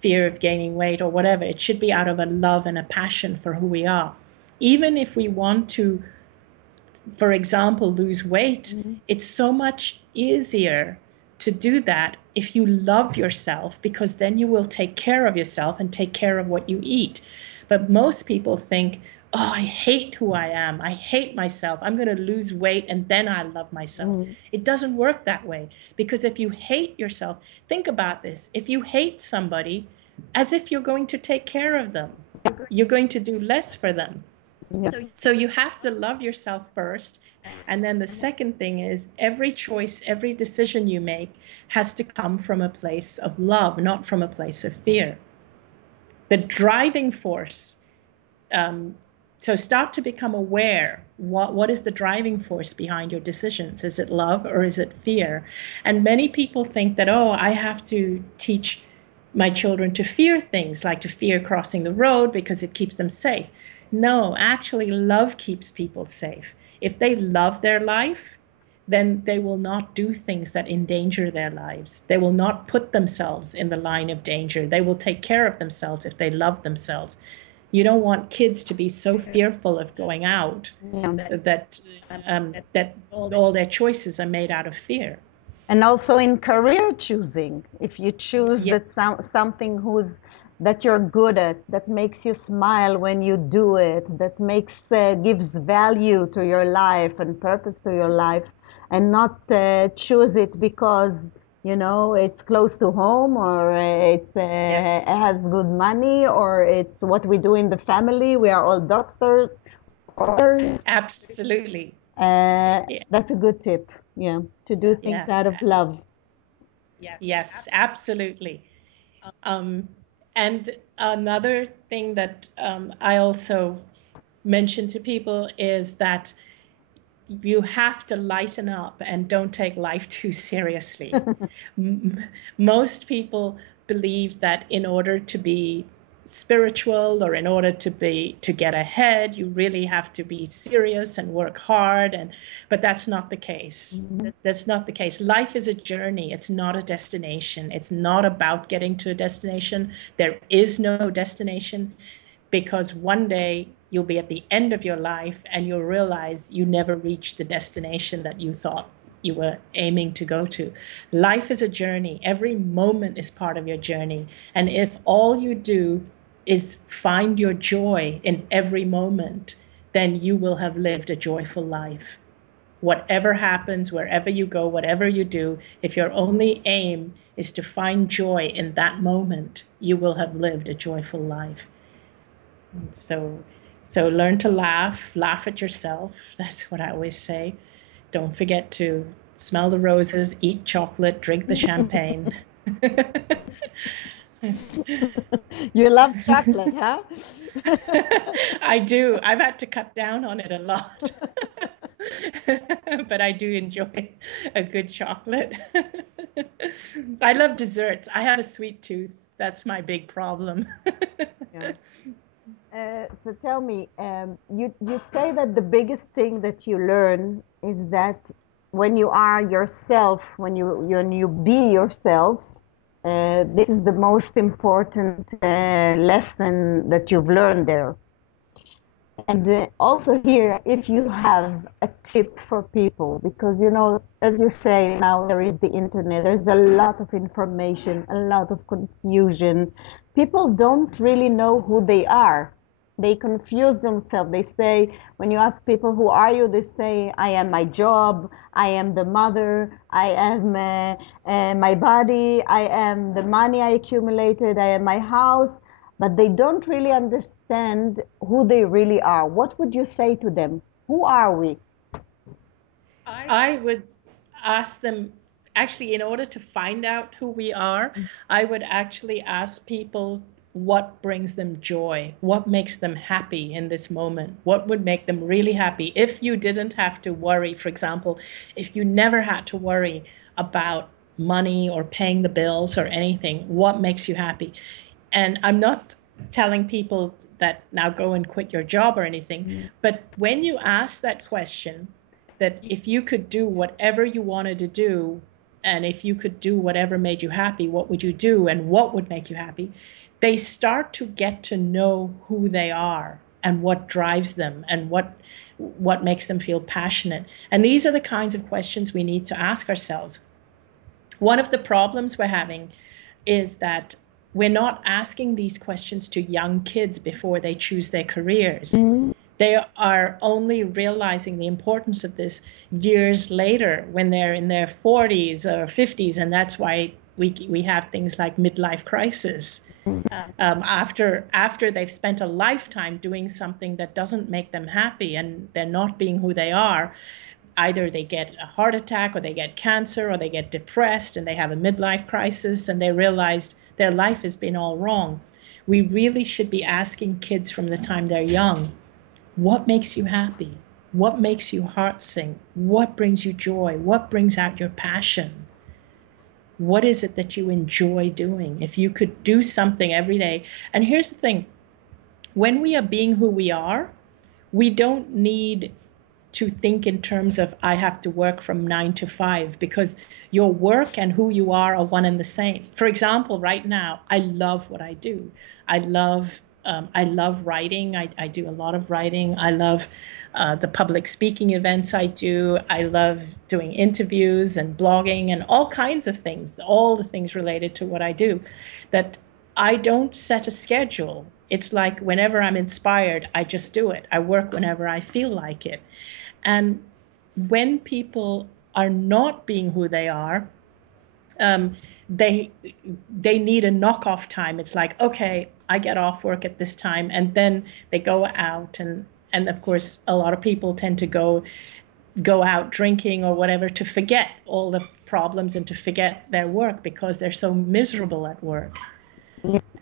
fear of gaining weight or whatever. It should be out of a love and a passion for who we are. Even if we want to, for example, lose weight, it's so much easier to do that if you love yourself, because then you will take care of yourself and take care of what you eat. But most people think, oh, I hate who I am. I hate myself. I'm going to lose weight and then I love myself. It doesn't work that way, because if you hate yourself, think about this. If you hate somebody, as if you're going to take care of them, you're going to do less for them. Yeah. So you have to love yourself first. And then the second thing is every choice, every decision you make has to come from a place of love, not from a place of fear. The driving force, so start to become aware. What is the driving force behind your decisions? Is it love or is it fear? And many people think that, oh, I have to teach my children to fear things, like to fear crossing the road because it keeps them safe. No, actually, love keeps people safe. If they love their life, then they will not do things that endanger their lives. They will not put themselves in the line of danger. They will take care of themselves if they love themselves. You don't want kids to be so fearful of going out that all their choices are made out of fear. And also in career choosing, if you choose Yeah. that something that you're good at, that makes you smile when you do it, that gives value to your life and purpose to your life, and not choose it because it's close to home, or Yes. it has good money, or it's what we do in the family. We are all doctors. Absolutely. That's a good tip. Yeah, to do things Yeah. out of love. Yes, absolutely. Um, and another thing that I also mention to people is that you have to lighten up and don't take life too seriously. Most people believe that in order to be spiritual or in order to get ahead, you really have to be serious and work hard, but that's not the case. That's not the case. Life is a journey. It's not a destination. It's not about getting to a destination. There is no destination, because one day you'll be at the end of your life and you'll realize you never reached the destination that you thought you were aiming to go to. Life is a journey. Every moment is part of your journey. And if all you do is find your joy in every moment, then you will have lived a joyful life. Whatever happens, wherever you go, whatever you do, if your only aim is to find joy in that moment, you will have lived a joyful life. So learn to laugh at yourself. That's what I always say. Don't forget to smell the roses, eat chocolate, drink the champagne. You love chocolate, huh? I do. I've had to cut down on it a lot. But I do enjoy a good chocolate. I love desserts. I have a sweet tooth. That's my big problem. Yeah. So tell me, you say that the biggest thing that you learn is that when you are yourself, when you be yourself, this is the most important lesson that you've learned there. And also here, if you have a tip for people, because as you say, now there is the internet, there's a lot of information, a lot of confusion. People don't really know who they are. They confuse themselves. They say, when you ask people, who are you? They say, I am my job, I am the mother, I am my body, I am the money I accumulated, I am my house, but they don't really understand who they really are. What would you say to them? Who are we? I would ask them, actually, in order to find out who we are, I would actually ask people what brings them joy, what makes them happy in this moment, what would make them really happy. If you didn't have to worry, for example, if you never had to worry about money or paying the bills or anything, what makes you happy? And I'm not telling people that now go and quit your job or anything, but when you ask that question, that if you could do whatever you wanted to do, and if you could do whatever made you happy, what would you do and what would make you happy? They start to get to know who they are and what drives them and what makes them feel passionate. And these are the kinds of questions we need to ask ourselves. One of the problems we're having is that we're not asking these questions to young kids before they choose their careers. They are only realizing the importance of this years later, when they're in their 40s or 50s, and that's why we have things like midlife crisis. after they've spent a lifetime doing something that doesn't make them happy and they're not being who they are. Either they get a heart attack or they get cancer or they get depressed and they have a midlife crisis and they realized their life has been all wrong. We really should be asking kids from the time they're young, what makes you happy? What makes you heart sing? What brings you joy? What brings out your passion? What is it that you enjoy doing? If you could do something every day. And here's the thing, when we are being who we are, we don't need to think in terms of I have to work from 9 to 5, because your work and who you are one and the same. For example, right now, I love what I do. I love writing. I do a lot of writing. I love the public speaking events I do. I love doing interviews and blogging and all kinds of things, all the things related to what I do, that I don't set a schedule. It's like whenever I'm inspired, I just do it. I work whenever I feel like it. And when people are not being who they are, they need a knockoff time. It's like, okay, I get off work at this time, and then they go out, and of course, a lot of people tend to go out drinking or whatever to forget all the problems and to forget their work because they're so miserable at work.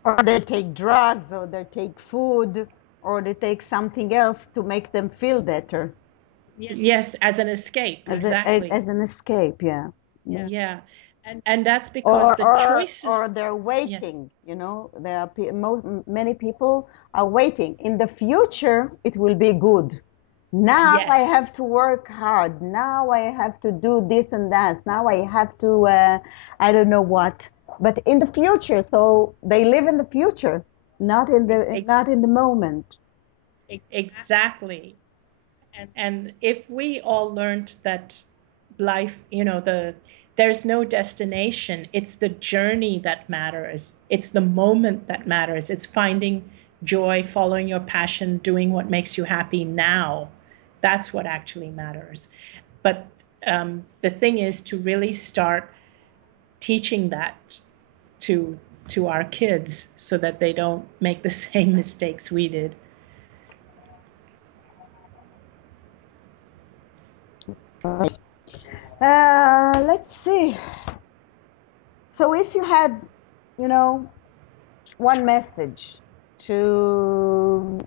Or they take drugs, or they take food, or they take something else to make them feel better. Yes, as an escape, exactly. As an escape, yeah. Yeah. And that's because the choices... Or they're waiting, you know, there are many people are waiting. In the future, it will be good. Now Yes. I have to work hard. Now I have to do this and that. Now I have to, I don't know what. But in the future, so they live in the future, not in the moment. Exactly. And if we all learned that life, you know, there's no destination, it's the journey that matters. It's the moment that matters. It's finding joy, following your passion, doing what makes you happy now. That's what actually matters. But the thing is to really start teaching that to our kids so that they don't make the same mistakes we did. Let's see. So if you had, you know, one message to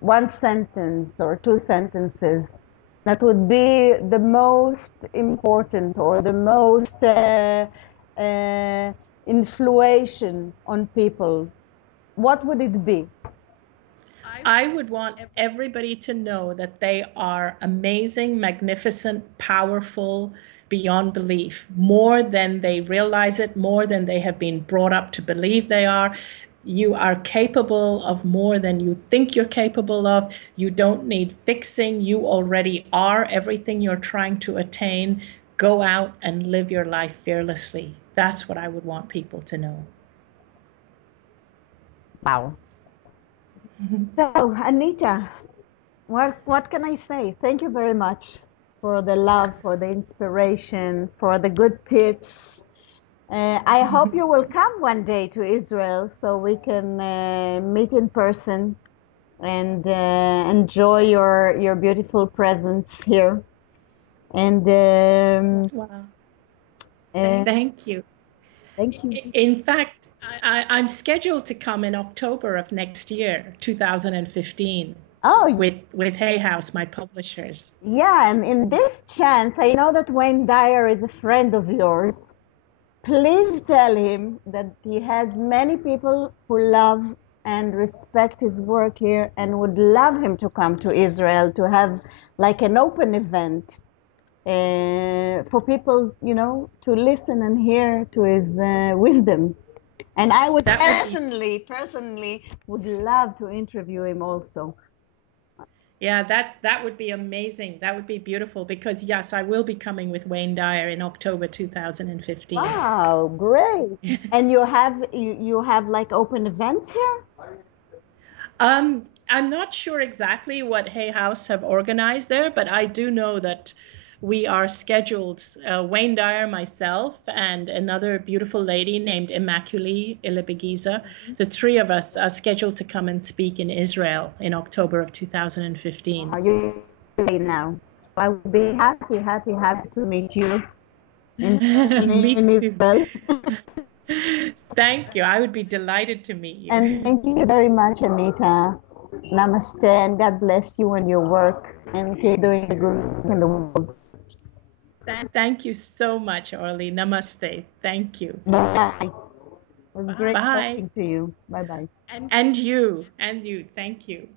one sentence or two sentences that would be the most important or the most influential on people, what would it be? I would want everybody to know that they are amazing, magnificent, powerful, beyond belief, more than they realize it, more than they have been brought up to believe they are. You are capable of more than you think you're capable of. You don't need fixing. You already are everything you're trying to attain. Go out and live your life fearlessly. That's what I would want people to know. Wow. So, Anita, what can I say? Thank you very much for the love, for the inspiration, for the good tips. I hope you will come one day to Israel so we can meet in person and enjoy your beautiful presence here. And wow. Thank you. Thank you. In fact, I'm scheduled to come in October of next year, 2015. Oh, with Hay House, my publishers. Yeah, and in this chance, I know that Wayne Dyer is a friend of yours. Please tell him that he has many people who love and respect his work here and would love him to come to Israel to have like an open event for people, you know, to listen and hear to his wisdom. And I would personally would love to interview him also. Yeah, that would be amazing. That would be beautiful because yes, I will be coming with Wayne Dyer in October 2015. Wow, great. And you have like open events here? I'm not sure exactly what Hay House have organized there, but I do know that we are scheduled, Wayne Dyer, myself, and another beautiful lady named Immaculée Ilibegiza. The three of us are scheduled to come and speak in Israel in October of 2015. Are you ready now? I will be happy to meet you Me in too. Israel. Thank you. I would be delighted to meet you. And thank you very much, Anita. Namaste, and God bless you and your work, and keep doing the good work in the world. Thank you so much, Orly. Namaste. Thank you. Bye. It was great Bye. talking to you. Bye-bye. And you. Thank you.